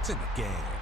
It's in the game.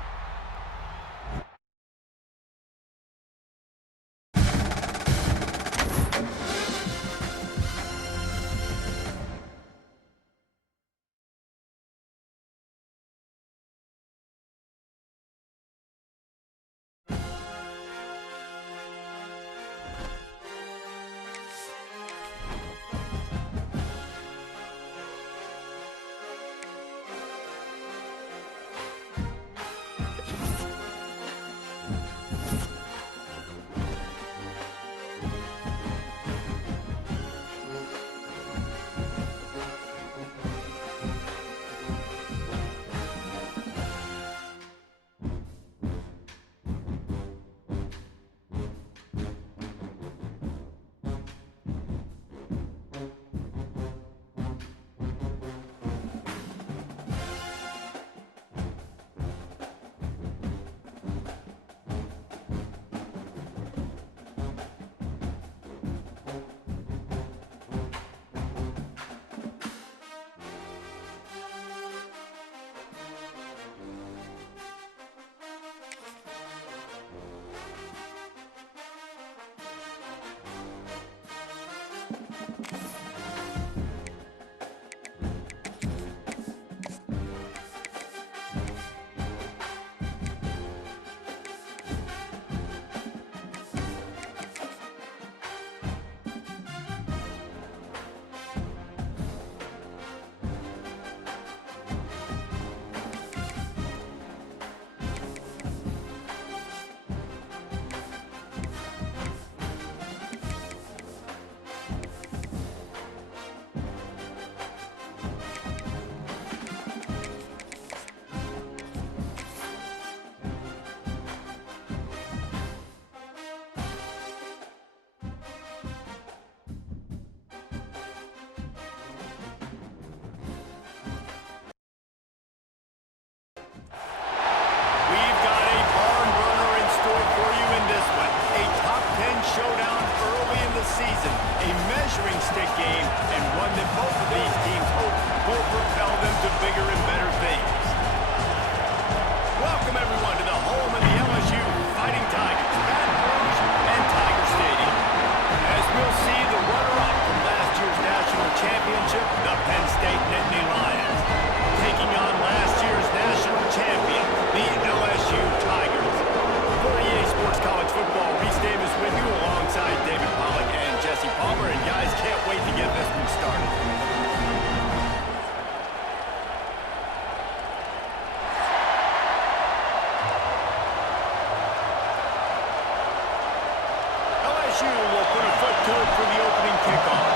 LSU will put a foot to it for the opening kickoff.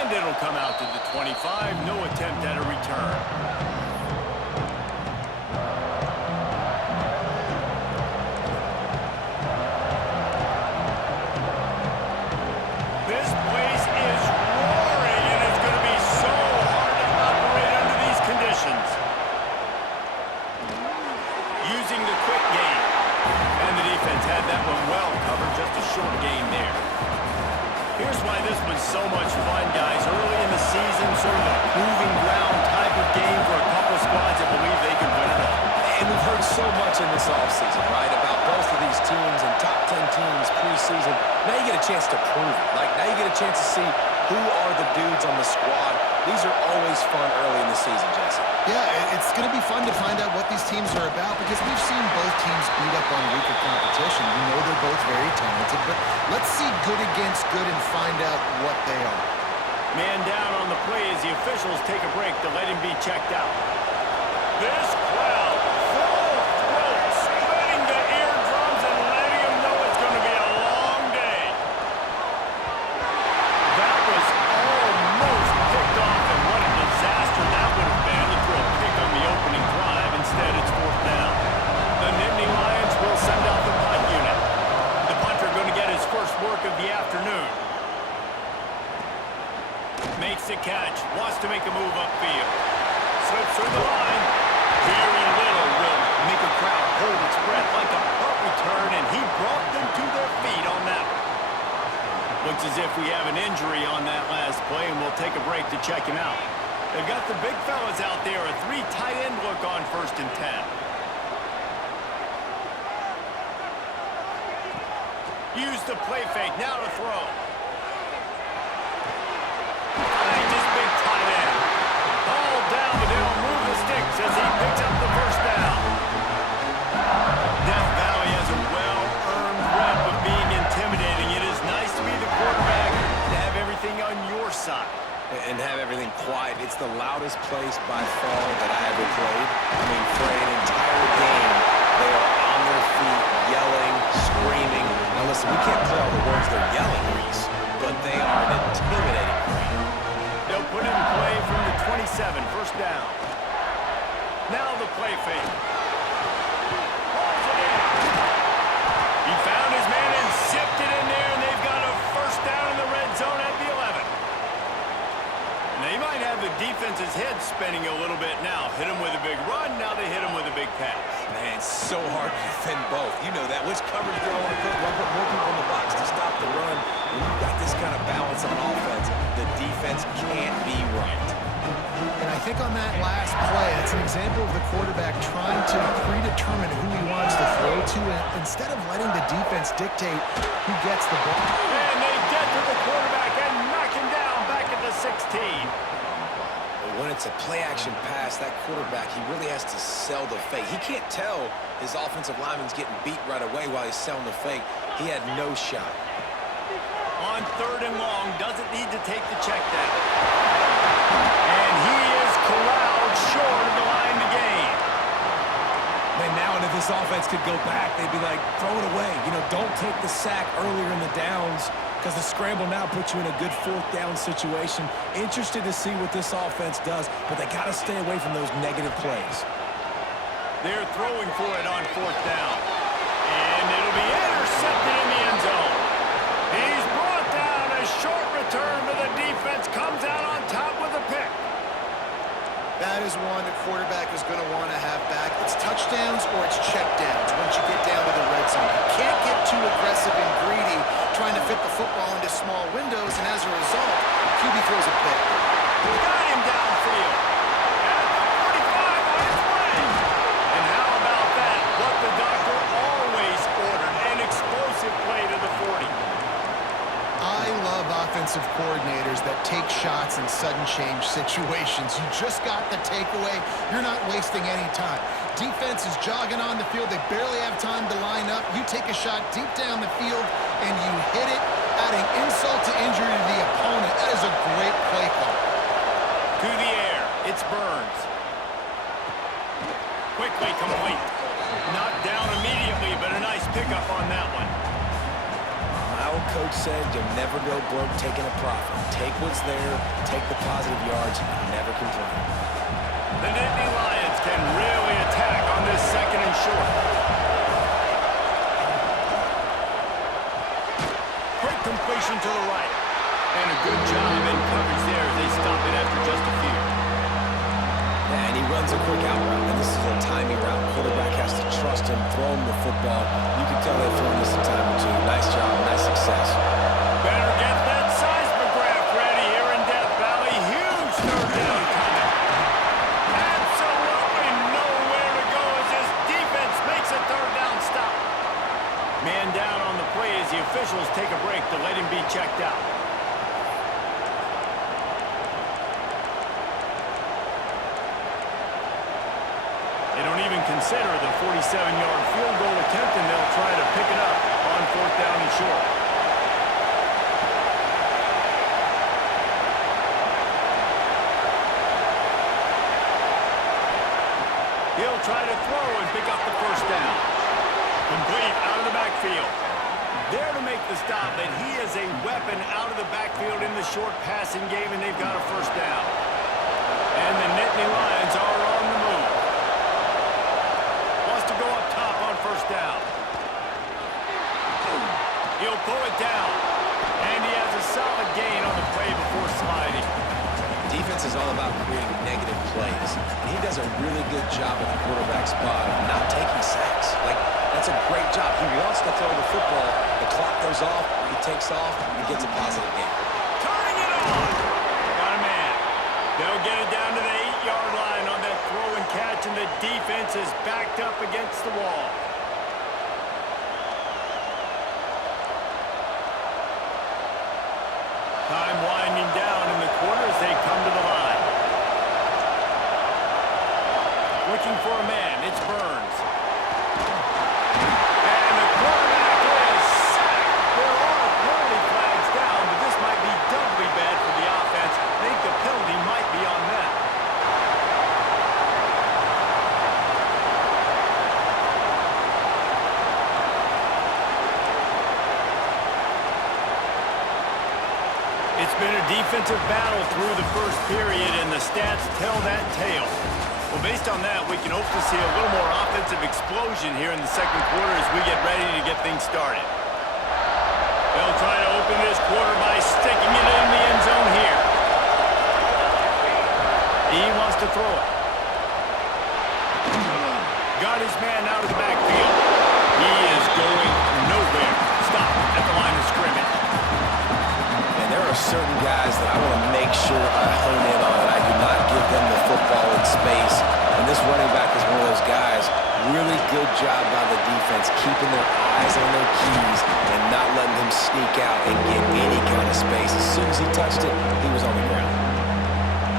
And it'll come out to the 25. No attempt at a return. Short game there. Here's why this was so much fun, guys. Early in the season, sort of a proving ground type of game for a couple squads that believe they can win it all. And we've heard so much in this offseason, right, about both of these teams and top 10 teams preseason. Now you get a chance to prove it. Like, now you get a chance to see who are the dudes on the squad. These are always fun early in the season, Jesse. Yeah, it's going to be fun to find out what these teams are about because we've seen both teams beat up on weaker competition. We know they're both very talented, but let's see good against good and find out what they are. Man down on the play as the officials take a break to let him be checked out. This crowd, full throat, splitting the eardrums and letting him know it's going to be a long day. That was almost picked off, and what a disaster that would have been to throw a pick on the opening drive. Instead, it's fourth down. The Nittany Lions will send out the punt unit. The punter going to get his first work of the afternoon. Makes the catch, wants to make a move upfield. Slips through the line. He looks as if we have an injury on that last play, and we'll take a break to check him out. They've got the big fellas out there, a 3 tight end look on 1st and 10. Use the play fake, now to throw. Finds his big tight end. Ball down, but they don't move the sticks as he picks up the 1st down. Death Valley has a well-earned rep of being intimidating. It is nice to be the quarterback, to have everything on your side. And have everything quiet. It's the loudest place by far that I ever played. I mean, for an entire game, they are on their feet, yelling, screaming. Now listen, we can't play all the words they're yelling, Reese, but they are an intimidating crowd. They'll put it in play from the 27, 1st down. Now the play fake. Balls it in. He found his man and zipped it in there, and they've got a 1st down in the red zone at the 11. They might have the defense's head spinning a little bit now. Hit him with a big run, now they hit him with a big pass. Man, it's so hard to defend both. You know that. Which coverage do I want to put? Well, put more people in the box to stop the run. When you've got this kind of balance on offense, the defense can't be right. And I think on that last play, it's an example of the quarterback trying to predetermine who he wants to throw to, and instead of letting the defense dictate who gets the ball. And they get to the quarterback and knock him down back at the 16. But when it's a play-action pass, that quarterback, he really has to sell the fake. He can't tell his offensive lineman's getting beat right away while he's selling the fake. He had no shot. On 3rd and long, doesn't need to take the check down. And he is corralled short of the line to gain. Man, now if this offense could go back, they'd be like, throw it away. You know, don't take the sack earlier in the downs, because the scramble now puts you in a good 4th down situation. Interested to see what this offense does, but they got to stay away from those negative plays. They're throwing for it on 4th down. And it'll be intercepted in the end zone. He's brought down. A short return, but the defense comes out on top with a pick. That is one the quarterback is going to want to have back. It's touchdowns or it's checkdowns once you get down to the red zone. You can't get too aggressive and greedy trying to fit the football into small windows, and as a result, QB throws a pick. Got him downfield. At the 45 on his way. And how about that? What the doctor always ordered, an explosive play to the 40. I love offensive coordinators that take shots in sudden change situations. You just got the takeaway. You're not wasting any time. Defense is jogging on the field. They barely have time to line up. You take a shot deep down the field, and you hit it, adding insult to injury to the opponent. That is a great play call. To the air. It's Burns. Quickly complete. Knocked down immediately, but a nice pickup on that one. My old coach said you'll never go broke taking a profit. Take what's there, take the positive yards, and never complain. The Nittany Lions can really attack on this 2nd and short. Quick completion to the right. And a good job in coverage there as they stop it after just a few. Yeah, and he runs a quick out route, and this is a timing route. Quarterback has to trust him, throw him the football. You can tell they've thrown this a time or two. Nice job, nice success. Better get that seismograph ready here in Death Valley. Huge 3rd down coming. Absolutely nowhere to go as this defense makes a 3rd down stop. Man down on the play as the officials take a break to let him be checked out. They don't even consider the 47-yard field goal attempt, and they'll try to pick it up on 4th down and short. He'll try to throw and pick up the 1st down. Complete out of the backfield. There to make the stop, but he is a weapon out of the backfield in the short passing game, and they've got a 1st down. And the Nittany Lions are on the move. Wants to go up top on 1st down. He'll pull it down. And he has a solid gain on the play before sliding. Defense is all about creating negative plays, and he does a really good job at the quarterback spot of not taking sacks. Like, that's a great job. He wants to throw the football. The clock goes off. He takes off and gets a positive gain. Turning it on. Got a man. They'll get it down to the 8-yard line on that throw and catch, and the defense is backed up against the wall. Time winding down in the quarter as they come to the line. Looking for a man. It's Burns. And the quarterback is sacked. There are penalty flags down, but this might be doubly bad for the offense. I think the penalty might be on them. It's been a defensive battle through the first period, and the stats tell that tale. Well, based on that, we can hope to see a little more offensive explosion here in the second quarter as we get ready to get things started. They'll try to open this quarter by sticking it in the end zone here. He wants to throw it. Got his man out of the backfield. He is going nowhere. Stop at the line of scrimmage. There are certain guys that I want to make sure I hone in on. I do not give them the football in space. And this running back is one of those guys. Really good job by the defense, keeping their eyes on their keys and not letting him sneak out and get any kind of space. As soon as he touched it, he was on the ground.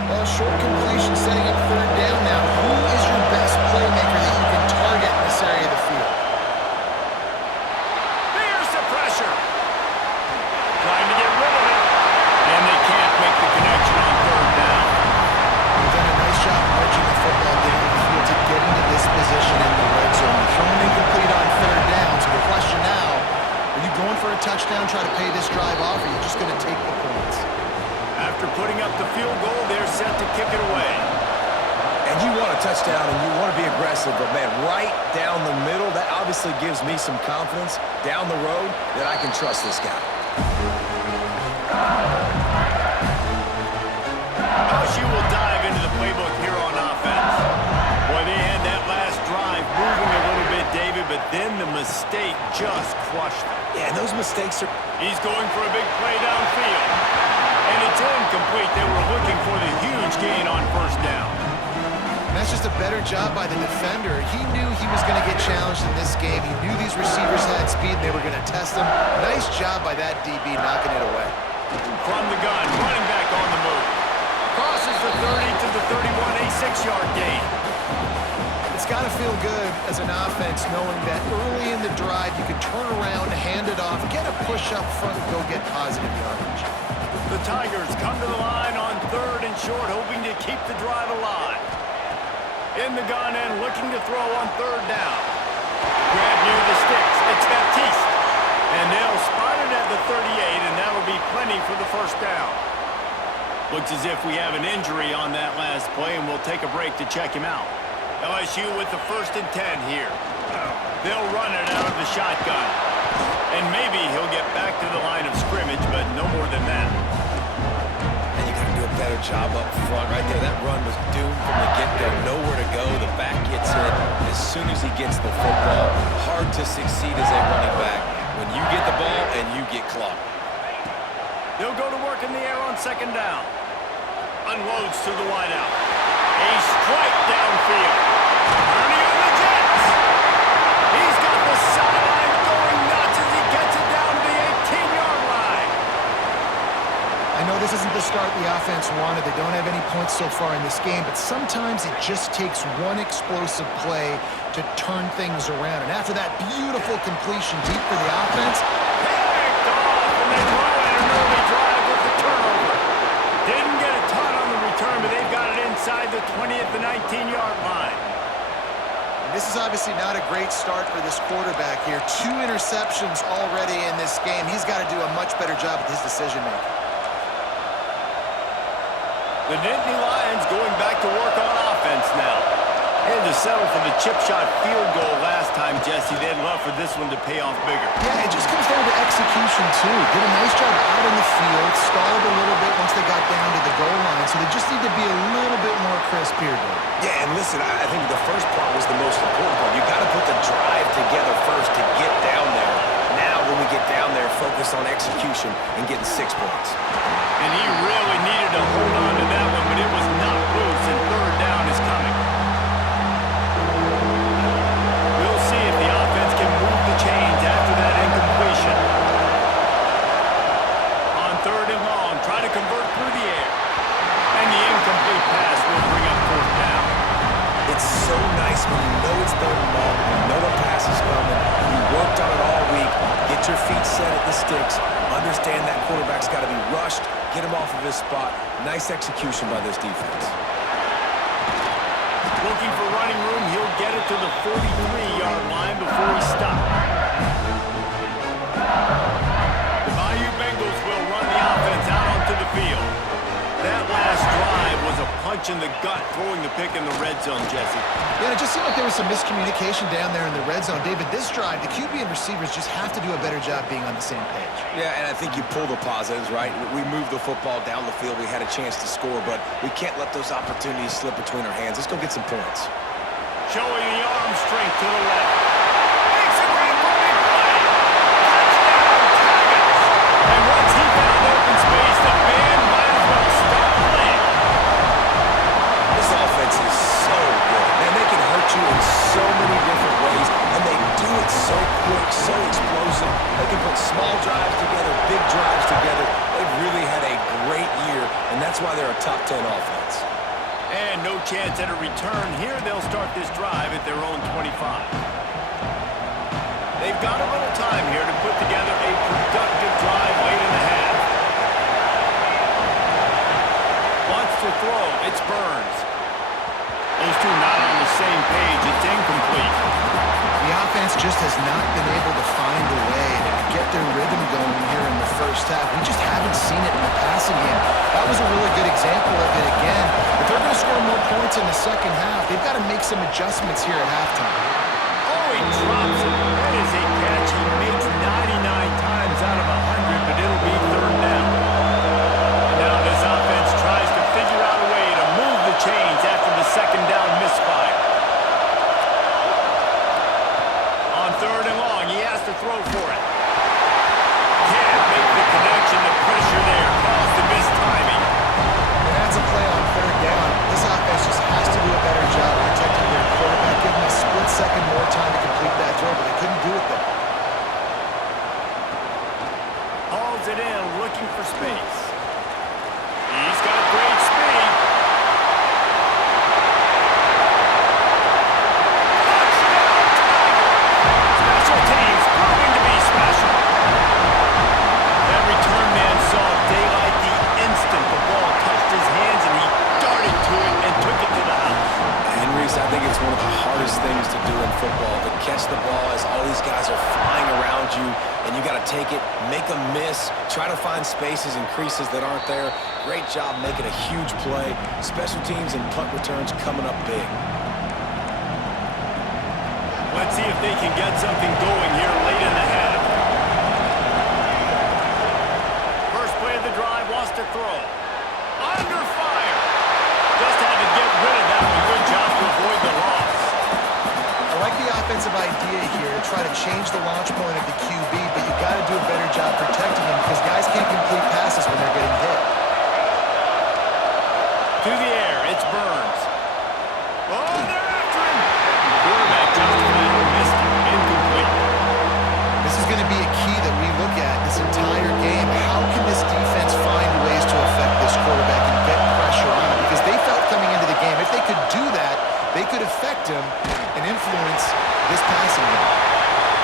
Well, short completion setting up third down now. Who is your best playmaker that you can target in this area of the field? There's the pressure. Trying to get rid of it. And they can't make the connection on third down. They've done a nice job marching the football down the field to get into this position in the red zone. You're throwing incomplete on third down, so the question now, are you going for a touchdown, try to pay this drive off, or are you just going to take the points? After putting up the field goal, they're set to kick it away. And you want a touchdown and you want to be aggressive, but man, right down the middle, that obviously gives me some confidence down the road that I can trust this guy. LSU will dive into the playbook here on offense. Boy, they had that last drive moving a little bit, David, but then the mistake just crushed them. Yeah, and those mistakes are... He's going for a big play downfield. And it's incomplete. They were looking for the huge gain on first down. And that's just a better job by the defender. He knew he was going to get challenged in this game. He knew these receivers had speed and they were going to test him. Nice job by that DB knocking it away. From the gun, running back on the move. Crosses the 30 to the 31, a 6-yard gain. It's got to feel good as an offense knowing that early in the drive you can turn around, hand it off, get a push up front, and go get positive yardage. The Tigers come to the line on third and short, hoping to keep the drive alive. In the gun and looking to throw on third down. Grab near the sticks. It's Baptiste. And they'll spot it at the 38, and that'll be plenty for the first down. Looks as if we have an injury on that last play, and we'll take a break to check him out. LSU with the 1st and 10 here. They'll run it out of the shotgun. And maybe he'll get back to the line of scrimmage, but no more than that. And you got to do a better job up front right there. That run was doomed from the get-go. Nowhere to go. The back gets hit as soon as he gets the football. Hard to succeed as a running back when you get the ball and you get clocked. They'll go to work in the air on second down. Unloads to the wideout. A strike downfield. Turning on the Jets. He's got the sideline going nuts as he gets it down to the 18-yard line. I know this isn't the start the offense wanted. They don't have any points so far in this game, but sometimes it just takes one explosive play to turn things around. And after that beautiful completion deep for the offense, Picked off, and they run an early drive with the turnover. Didn't get a ton on the return, but they've got it inside the 20 at the 19-yard line. this is obviously not a great start for this quarterback here. 2 interceptions already in this game. He's got to do a much better job with his decision-making. The Nittany Lions going back to work on offense now. Had to settle for the chip shot field goal last time, Jesse. They'd love for this one to pay off bigger. Yeah, it just comes down to execution, too. Did a nice job out in the field, stalled a little bit once they got down to the goal line, so they just need to be a little bit more crisp here, Dave. Yeah, and listen, I think the first part was the most important part. You got to put the drive together first to get down there. Now, when we get down there, focus focus on execution and getting 6 points. And he really needed to hold on to that one, but it was not loose, and third down is coming. We'll see if the offense can move the chains after that incompletion. On third and long, try to convert through the air. And the incomplete pass will bring up fourth down. It's so nice when you know it's third and long, you know the pass is coming, you worked on it all week, get your feet set at the sticks, understand that quarterback's got to be rushed, get him off of his spot. Nice execution by this defense. Looking for running room, he'll get it to the 43-yard line before he stops. The Bayou Bengals will run the offense out onto the field. That last drive was a punch in the gut, throwing the pick in the red zone, Jesse. Yeah, it just seemed like there was some miscommunication down there in the red zone. David, this drive, the QB and receivers just have to do a better job being on the same page. Yeah, and I think you pull the positives, right? We moved the football down the field. We had a chance to score, but we can't let those opportunities slip between our hands. Let's go get some points. Showing the arm strength to the left. Makes a grab for big play. Touchdown, Tigers. And once he found open space, the band might as well stop playing. This offense is so good. Man, they can hurt you in so many different ways, and they do it so quick, so explosive. They can put small drives together, big drives together. They've really had a great year, and that's why they're a top 10 offense. And no chance at a return. Here they'll start this drive at their own 25. They've got a little time here to put together a productive drive late in the half. Wants to throw. It's Burns. Those two not on the same page. It's incomplete. The offense just has not been able to find a way to get their rhythm going here in the first half. We just haven't seen it in the passing game. That was a really good example of it again. If they're going to score more points in the second half, they've got to make some adjustments here at halftime. Oh, he drops it. That is a catch he makes 99 times out of 100, but it'll be third down. And now this offense tries to figure out a way to move the chains after the second down misfire. On third and long, he has to throw for it. Can't make the connection. The pressure there caused the missed timing. And that's a play on third down. This offense just has to do a better job protecting their quarterback, give him a split second more time to complete that throw, but they couldn't do it there. Hauls it in, looking for space. He's got great speed. Touchdown, Tigers! Special teams proving to be special. That return man saw daylight the instant the ball touched his hands, and he darted to it and took it to the house. And Reese, I think it's one of the hardest things to do in football, to catch the ball as all these guys are flying around you, and you got to take it, make a miss, try to find spaces and creases that aren't there. Great job making a huge play. Special teams and punt returns coming up big. Let's see if they can get something going here late in the half. First play of the drive, wants to throw. Under fire. Just had to get rid of that one. Good job to avoid the loss. I like the offensive idea here to try to change the launch point of the QB, but you got to do a better job protecting him because guys can't complete passes when they're getting hit. To the air, it's Burns. Oh, they're after him. Quarterback just finally missed it. Incomplete. This is going to be a key that we look at this entire game. How can this defense find ways to affect this quarterback and get pressure on him? Because they felt coming into the game, if they could do that, they could affect him and influence this passing game.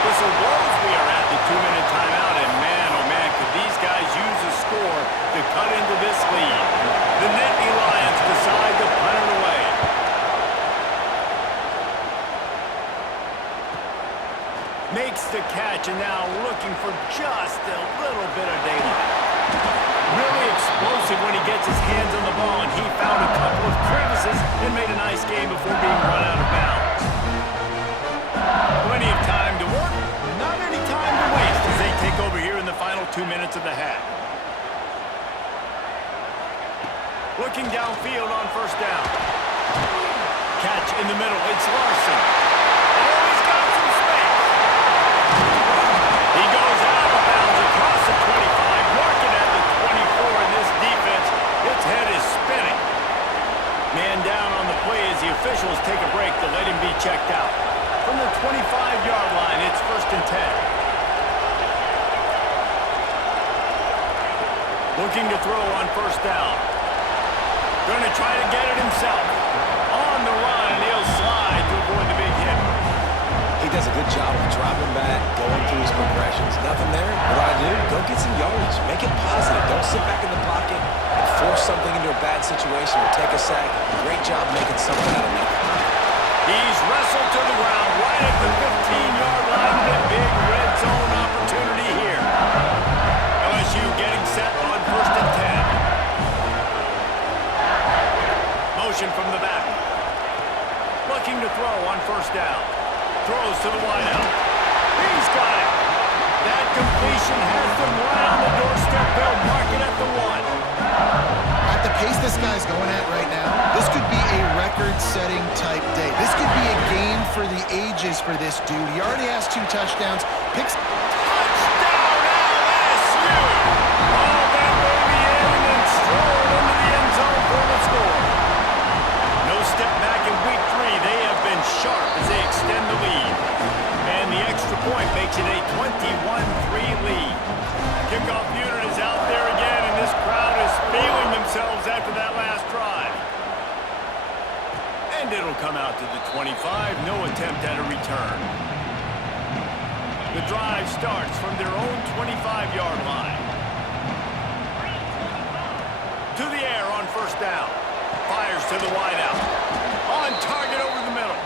Whistle blows. We are at the 2-minute timeout, and man, oh man, could these guys use a score to cut into this lead. The Nittany Lions decide to punt it away. Makes the catch, and now looking for just a little bit of daylight. Really explosive when he gets his hands on the ball, and he found a couple of crevices and made a nice game before being run out of bounds. Plenty of time to work, not any time to waste as they take over here in the final 2 minutes of the half. Looking downfield on first down. Catch in the middle, it's Larson. Oh, he's got some space. He goes out of bounds across the Looking to throw on first down. Going to try to get it himself. On the run, and he'll slide to avoid the big hit. He does a good job of dropping back, going through his progressions. Nothing there. What do I do? Go get some yardage. Make it positive. Don't sit back in the pocket and force something into a bad situation or take a sack. Great job making something out of nothing. He's wrestled to the ground right at the 15-yard line. A big red zone opportunity here. LSU getting set on first and 10. Motion from the back. Looking to throw on first down. Throws to the wideout. He's got it. That completion has them right on the doorstep. They'll mark it at the 1. At the pace this guy's going at right now, this could be a record-setting type day. This could be a game for the ages for this dude. He already has 2 touchdowns. Touchdown LSU! All that baby in and strolled into the end zone for the score. No step back in week 3. They have been sharp as they extend the lead. And the extra point makes it a 21-3 lead. Kickoff unit is out there again, and this crowd is feeling themselves after that last drive. And it'll come out to the 25. No attempt at a return. The drive starts from their own 25-yard line. To the air on first down. Fires to the wideout. On target over the middle.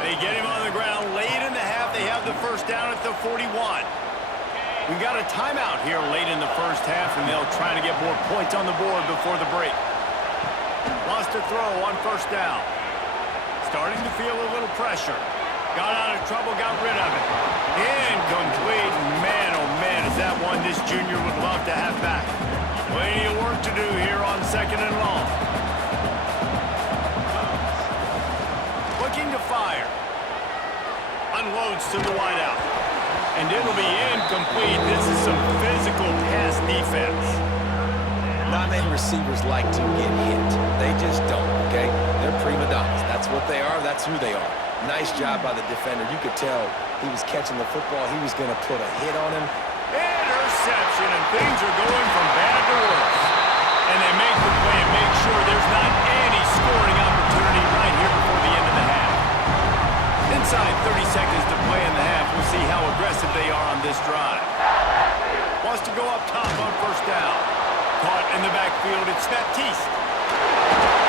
They get him on the ground late in the half. They have the first down at the 41. We got a timeout here late in the first half, and they'll try to get more points on the board before the break. Lost a throw on first down. Starting to feel a little pressure. Got out of trouble, got rid of it. Incomplete. Man, oh man, is that one this junior would love to have back. Plenty of work to do here on second and long. Looking to fire. Unloads to the wideout. And it'll be incomplete. This is some physical pass defense. Not many receivers like to get hit. They just don't, okay? They're prima donnas. That's what they are. That's who they are. Nice job by the defender. You could tell he was catching the football. He was going to put a hit on him. Interception, and things are going from bad to worse. And they make the play and make sure there's not any scoring opportunity right here before the end of the half. Inside 30 seconds to play in the half. We'll see how aggressive they are on this drive. Wants to go up top on first down. Caught in the backfield. It's Baptiste.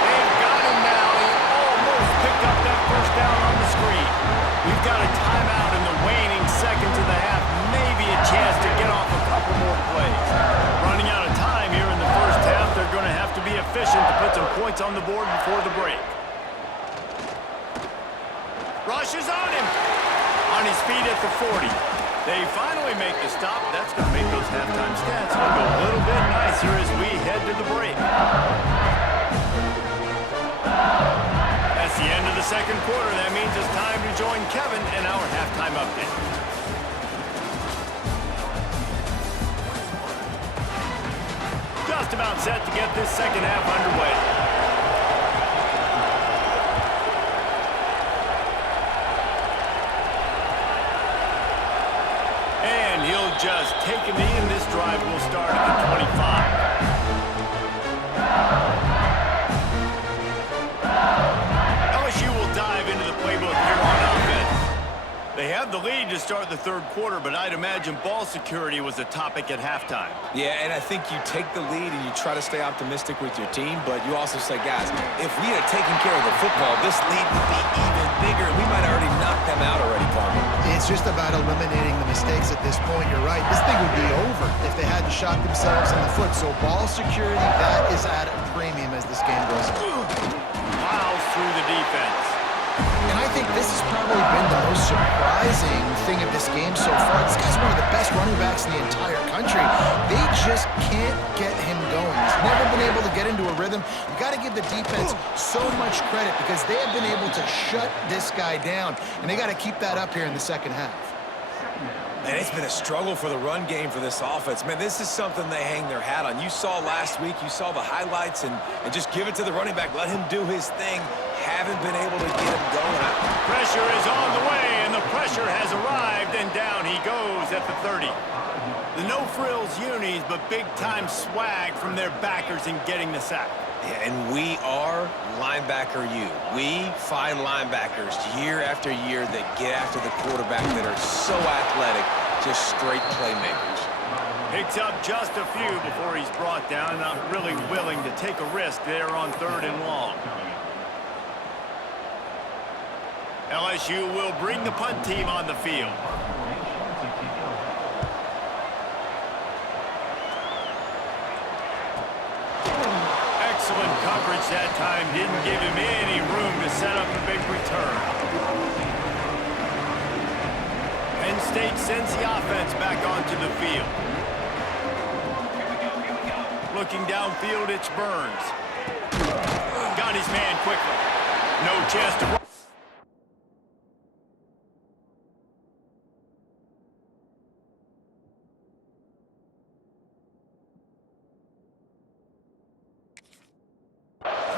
They've got him now. He almost picked up that first down on the screen. We've got a timeout in the waning seconds of the half. Maybe a chance to get off a couple more plays. Running out of time here in the first half. They're going to have to be efficient to put some points on the board before the break. Rush is on him. On his feet at the 40. They finally make the stop. That's going to make those halftime stats look a little bit nicer as we head to the break. That's the end of the second quarter. That means it's time to join Kevin in our halftime update. Just about set to get this second half underway. And he'll just take a knee, and this drive will start at the 25. LSU will dive into the playbook here on offense. They have the lead to start the third quarter, but I'd imagine ball security was a topic at halftime. Yeah, and I think you take the lead and you try to stay optimistic with your team, but you also say, guys, if we had taken care of the football, this lead would be even bigger. We might have already knocked them out already, Palmer. It's just about eliminating the mistakes at this point. You're right. This thing would be over if they hadn't shot themselves in the foot. So ball security, that is at a premium as this game goes on. Miles through the defense. And I think this has probably been the most surprising thing of this game so far. This guy's one of the best running backs in the entire country. They just can't get him going. He's never been able to get into a rhythm. You got to give the defense so much credit because they have been able to shut this guy down, and they got to keep that up here in the second half. And it's been a struggle for the run game for this offense. Man, this is something they hang their hat on. You saw last week, you saw the highlights, and just give it to the running back. Let him do his thing. Haven't been able to get him going. Pressure is on the way, and the pressure has arrived, and down he goes at the 30. The no-frills unis, but big-time swag from their backers in getting the sack. Yeah, and we are linebacker U. We find linebackers year after year that get after the quarterback that are so athletic, just straight playmakers. Picks up just a few before he's brought down, not really willing to take a risk there on 3rd and long. LSU will bring the punt team on the field. Excellent coverage that time. Didn't give him any room to set up a big return. Penn State sends the offense back onto the field. Looking downfield, it's Burns. Got his man quickly. No chance to run.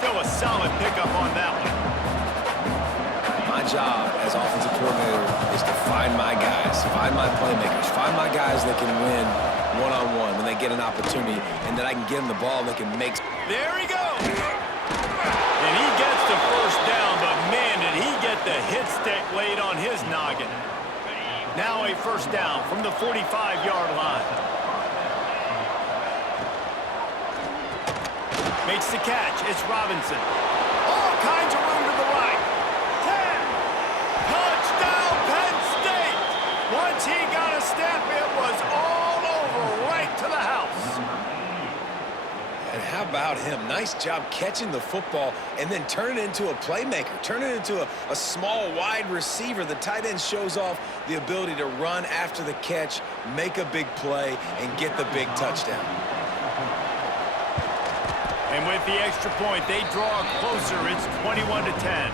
Still a solid pickup on that one. My job as offensive coordinator is to find my guys, find my playmakers, find my guys that can win one-on-one when they get an opportunity, and then I can get them the ball that can make... There he goes! And he gets the first down, but man, did he get the hit stick laid on his noggin. Now a first down from the 45-yard line. Makes the catch. It's Robinson. All kinds of room to the right. 10. Touchdown, Penn State. Once he got a step, it was all over, right to the house. And how about him? Nice job catching the football and then turn it into a playmaker. Turn it into a small wide receiver. The tight end shows off the ability to run after the catch, make a big play, and get the big touchdown. And with the extra point, they draw closer. It's 21-10.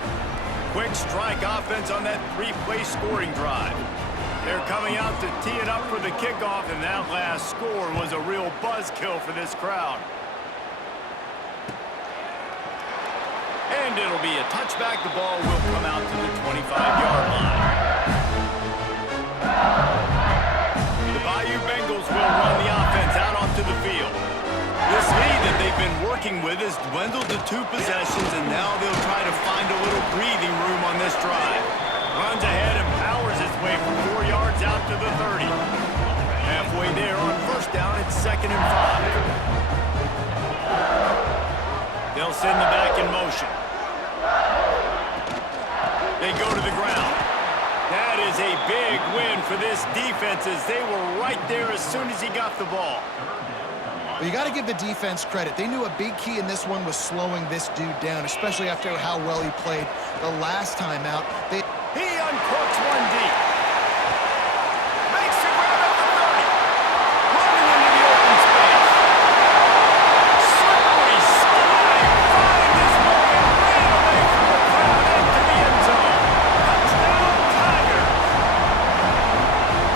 Quick strike offense on that 3-play scoring drive. They're coming out to tee it up for the kickoff, and that last score was a real buzzkill for this crowd. And it'll be a touchback. The ball will come out to the 25-yard line. The Bayou Bengals will run the offense out onto the field. This lead that they've been working with has dwindled to 2 possessions, and now they'll try to find a little breathing room on this drive. Runs ahead and powers its way for 4 yards out to the 30. Halfway there on first down, it's 2nd and 5. They'll send the back in motion. They go to the ground. That is a big win for this defense, as they were right there as soon as he got the ball. Well, you got to give the defense credit. They knew a big key in this one was slowing this dude down, especially after how well he played the last time out. He uncorks one deep. Makes the grab at the 30. Running into the open space. Slippery slide. Find his way and ran away from the crowd into the end zone. Touchdown, Tigers.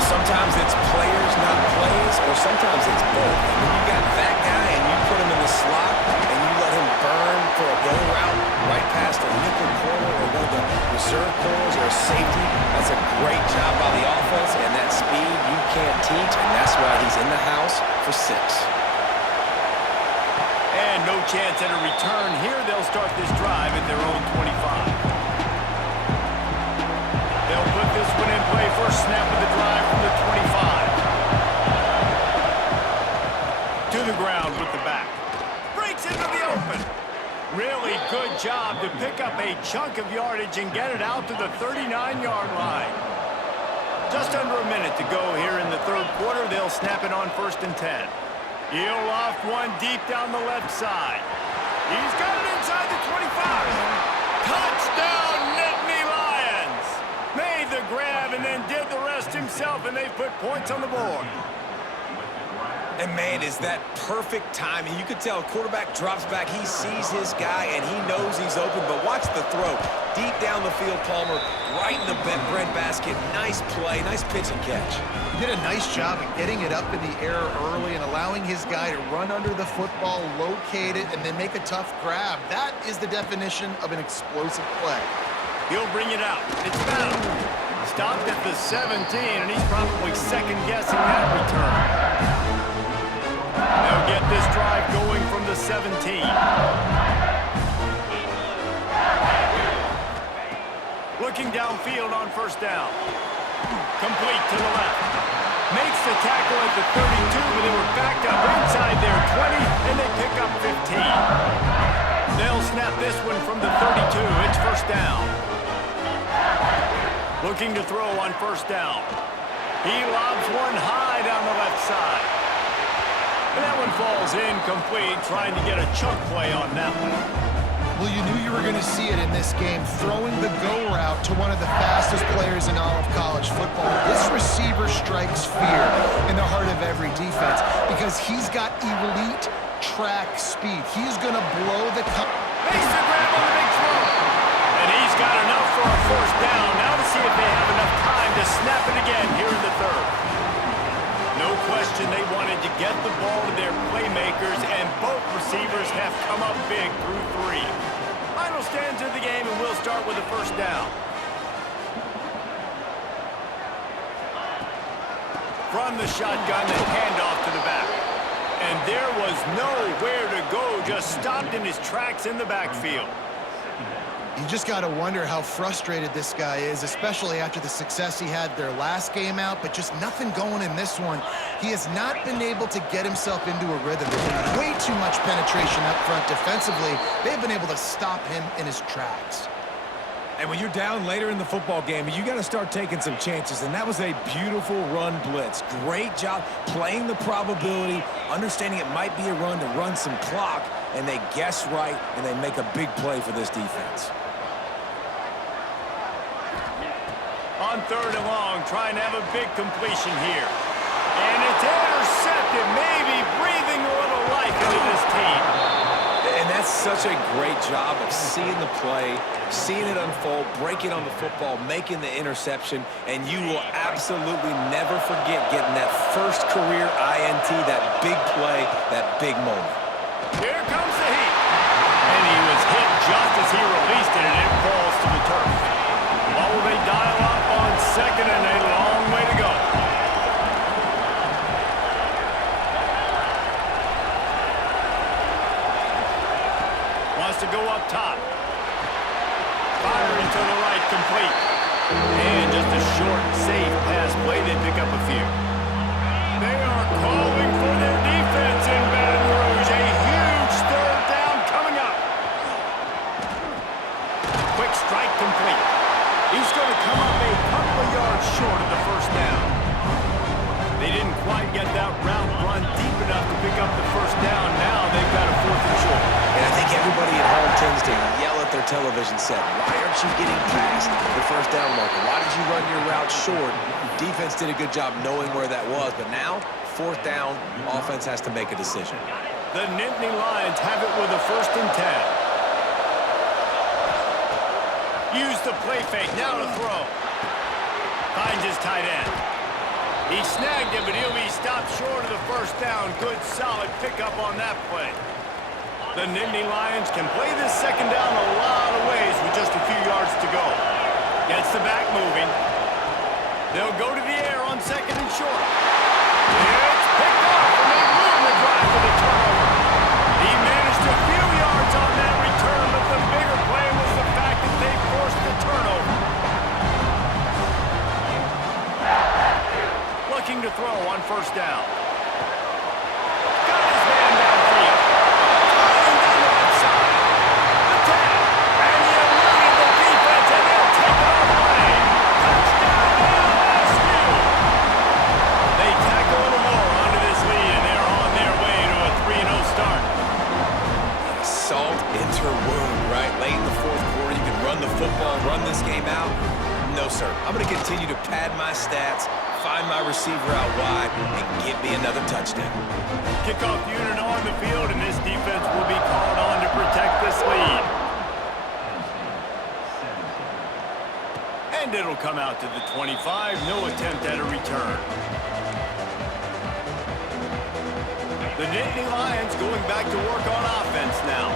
Sometimes it's players, not plays, or sometimes it's both. When you got that guy and you put him in the slot and you let him burn for a go route right past a nickel corner or one of the reserve corners or a safety, that's a great job by the offense, and that speed you can't teach, and that's why he's in the house for 6. And no chance at a return here. They'll start this drive at their own 25. They'll put this one in play. First snap of the drive from the 25. To the ground with the back. Breaks into the open. Really good job to pick up a chunk of yardage and get it out to the 39-yard line. Just under a minute to go here in the 3rd quarter. They'll snap it on 1st and 10. He'll loft one deep down the left side. He's got it inside the 25. Touchdown, Nittany Lions. Made the grab and then did the rest himself, and they put points on the board. And, man, is that perfect timing. You could tell quarterback drops back. He sees his guy, and he knows he's open. But watch the throw. Deep down the field, Palmer, right in the breadbasket. Nice play, nice pitch and catch. He did a nice job of getting it up in the air early and allowing his guy to run under the football, locate it, and then make a tough grab. That is the definition of an explosive play. He'll bring it out. It's found. Stopped at the 17, and he's probably second-guessing that return. They'll get this drive going from the 17. Looking downfield on first down. Complete to the left. Makes the tackle at the 32, but they were backed up inside their 20, and they pick up 15. They'll snap this one from the 32. It's first down. Looking to throw on first down. He lobs one high down the left side. And that one falls incomplete, trying to get a chunk play on that one. Well, you knew you were going to see it in this game, throwing the go route to one of the fastest players in all of college football. This receiver strikes fear in the heart of every defense because he's got elite track speed. He's going to blow the... Makes the grab on the big throw. And he's got enough for a first down. Now to see if they have enough time to snap it again here in the third. No question they wanted to get the ball to their playmakers, and both receivers have come up big through three. Final stands of the game, and we'll start with a first down. From the shotgun, and handoff to the back. And there was nowhere to go, just stopped in his tracks in the backfield. You just got to wonder how frustrated this guy is, especially after the success he had their last game out, but just nothing going in this one. He has not been able to get himself into a rhythm. There's been way too much penetration up front defensively. They've been able to stop him in his tracks. And when you're down later in the football game, you got to start taking some chances, and that was a beautiful run blitz. Great job playing the probability, understanding it might be a run to run some clock, and they guess right, and they make a big play for this defense. On third and long, trying to have a big completion here. And it's intercepted, maybe breathing a little life into this team. And that's such a great job of seeing the play, seeing it unfold, breaking on the football, making the interception, and you will absolutely never forget getting that first career INT, that big play, that big moment. Here comes the heat. And he was hit just as he released it, and it falls to the turf. What will they dial up on second, and a long way to go? Wants to go up top. Firing to the right, complete. And just a short, safe pass play. They pick up a few. They are calling for their defense in Baton Rouge. A huge third down coming up. Quick strike complete. He's going to come up a couple of yards short of the first down. They didn't quite get that route run deep enough to pick up the first down. Now they've got a fourth and short. And I think everybody at home tends to yell at their television set, why aren't you getting past the first down marker? Why did you run your route short? Defense did a good job knowing where that was, but now, fourth down, offense has to make a decision. The Nittany Lions have it with a first and 10. Use the play fake, now to throw. Finds his tight end. He snagged it, but he'll be stopped short of the first down. Good, solid pickup on that play. The Nittany Lions can play this second down a lot of ways with just a few yards to go. Gets the back moving. They'll go to the air on second and short. It's picked off, and they ruin the drive with a turnover. He managed a few yards on that return, but the bigger play was the fact that they forced the turnover. Looking to throw on first down. Got his man downfield. Throwing down the left side. The tap. And he eluded the defense, and they'll take it all away. Touchdown, LSU. They tack a little more onto this lead, and they're on their way to a 3-0 start. Salt into her wound, right? Late in the fourth quarter, you can run the football, run this game out. No, sir. I'm going to continue to pad my stats, find my receiver out wide, and get me another touchdown. Kickoff unit on the field, and this defense will be called on to protect this lead. And it'll come out to the 25. No attempt at a return. The Nittany Lions going back to work on offense now.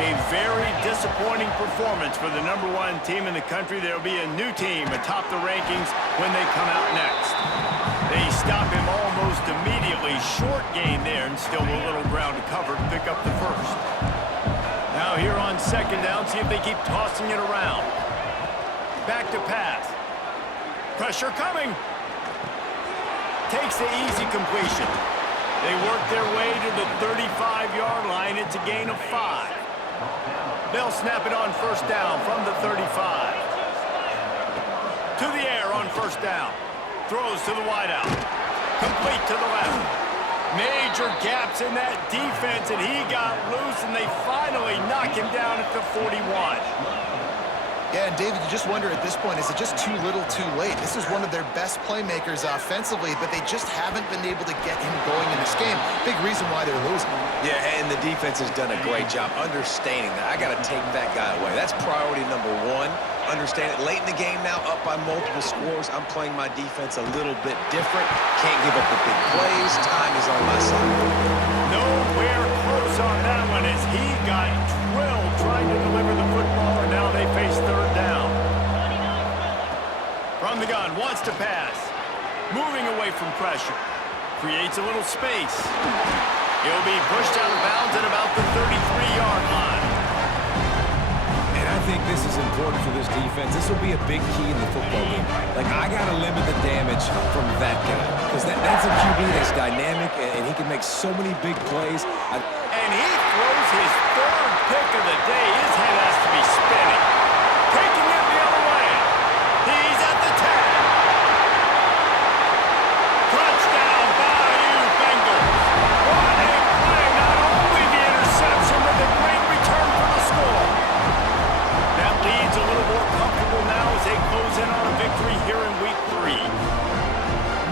A very disappointing performance for the #1 team in the country. There will be a new team atop the rankings when they come out next. They stop him almost immediately. Short gain there, and still a little ground to cover to pick up the first. Now here on second down, see if they keep tossing it around. Back to pass. Pressure coming. Takes the easy completion. They work their way to the 35-yard line. It's a gain of 5. They'll snap it on first down from the 35. To the air on first down. Throws to the wideout. Complete to the left. Major gaps in that defense, and he got loose, and they finally knock him down at the 41. Yeah, and David, you just wonder at this point, is it just too little too late? This is one of their best playmakers offensively, but they just haven't been able to get him going in this game. Big reason why they're losing. Yeah, and the defense has done a great job understanding that. I got to take that guy away. That's priority #1. Understand it. Late in the game now, up by multiple scores. I'm playing my defense a little bit different. Can't give up the big plays. Time is on my side. Nowhere close on that one as he got drilled trying to deliver the football, and now they face third down. From the gun, wants to pass. Moving away from pressure. Creates a little space. He'll be pushed out of bounds at about the 33-yard line. And I think this is important for this defense. This will be a big key in the football game. Like, I got to limit the damage from that guy. Because that's a QB that's dynamic, and he can make so many big plays. And he throws his third pick of the day. His head has to be spinning. Taking it the other way. He's at the 10. Touchdown, Bayou Bengals. What a play. Not only the interception, but the great return for the score. That leads a little more comfortable now as they close in on a victory here in week 3.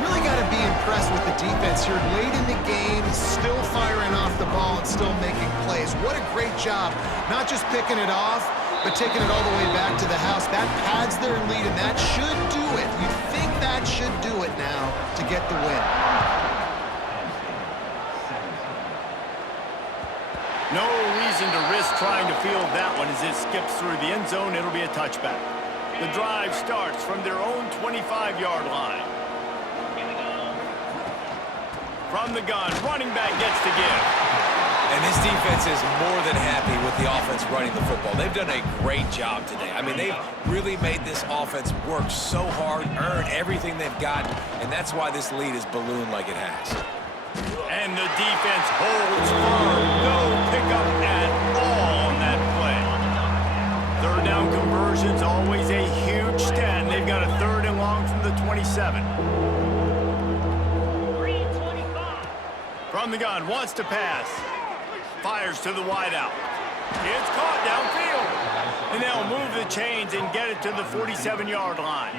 Really got to be impressed with the defense here. Late in the game, still firing off the ball and still making plays. What a great job. Not just picking it off, but taking it all the way back to the house. That pads their lead, and that should do it. You think that should do it now to get the win. No reason to risk trying to field that one as it skips through the end zone. It'll be a touchback. The drive starts from their own 25-yard line. From the gun, running back gets to give. And this defense is more than happy with the offense running the football. They've done a great job today. I mean, they've really made this offense work so hard, earn everything they've gotten, and that's why this lead is ballooned like it has. And the defense holds firm. No pickup at all on that play. Third down conversions, always a huge stat. They've got a 3rd and long from the 27. From the gun, wants to pass. Fires to the wideout. It's caught downfield. And they'll move the chains and get it to the 47-yard line.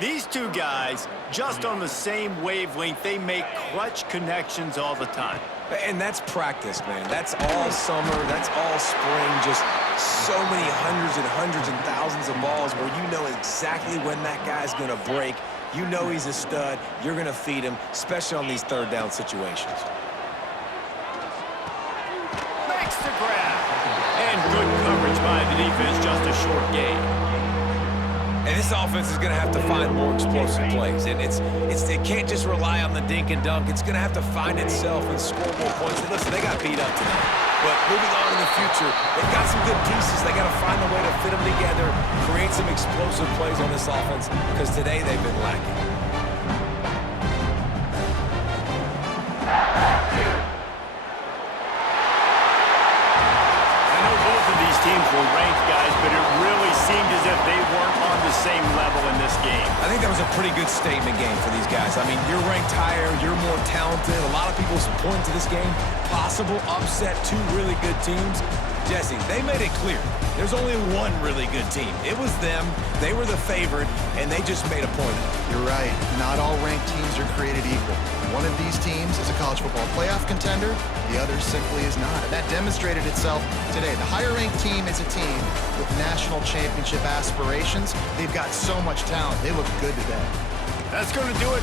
These two guys, just on the same wavelength, they make clutch connections all the time. And that's practice, man. That's all summer. That's all spring. Just so many hundreds and thousands of balls where you know exactly when that guy's going to break. You know he's a stud. You're going to feed him, especially on these 3rd down situations. Makes the grab. And good coverage by the defense, just a short gain. And this offense is going to have to find more explosive plays. And it can't just rely on the dink and dunk. It's going to have to find itself and score more points. And listen, they got beat up tonight. But moving on in the future, they've got some good pieces. They got to find a way to fit them together, create some explosive plays on this offense, because today they've been lacking. I know both of these teams were ranked, guys, but it really seemed as if they weren't on the same level in this game. I think that was a pretty good statement game for these guys. I mean, you're ranked higher, you're more talented. A lot of people point to this game. Possible upset, 2 really good teams. Jesse, they made it clear. There's only one really good team. It was them. They were the favorite, and they just made a point of it. You're right. Not all ranked teams are created equal. One of these teams is a college football playoff contender. The other simply is not. And that demonstrated itself today. The higher-ranked team is a team with national championship aspirations. They've got so much talent. They look good today. That's going to do it